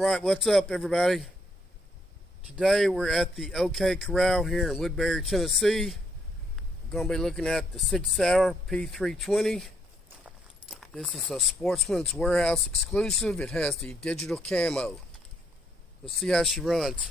Alright, what's up everybody? Today we're at the OK Corral here in Woodbury, Tennessee. We're going to be looking at the 6 Sauer P320. This is a Sportsman's Warehouse exclusive. It has the digital camo. Let's see how she runs.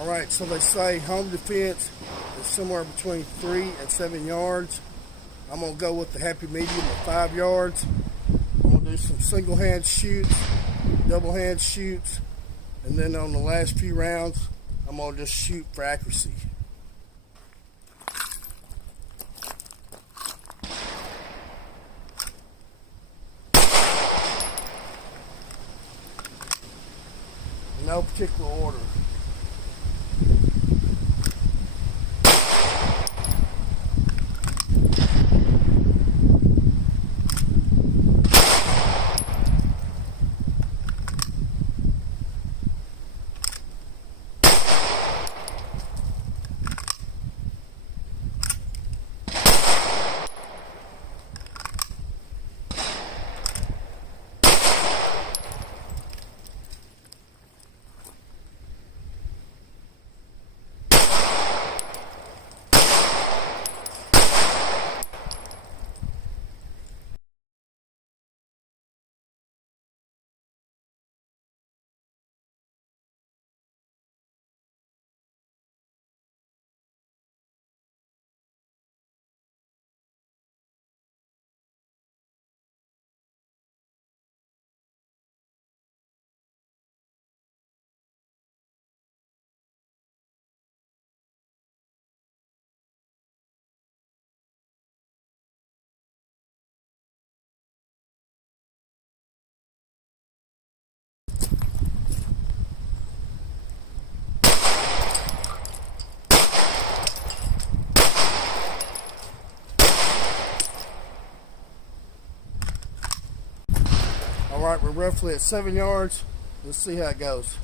Alright, so they say home defense is somewhere between 3 and 7 yards. I'm going to go with the happy medium of 5 yards. I'm going to do some single hand shoots, double hand shoots, and then on the last few rounds, I'm going to just shoot for accuracy. In no particular order. Alright, we're roughly at 7 yards. Let's see how it goes.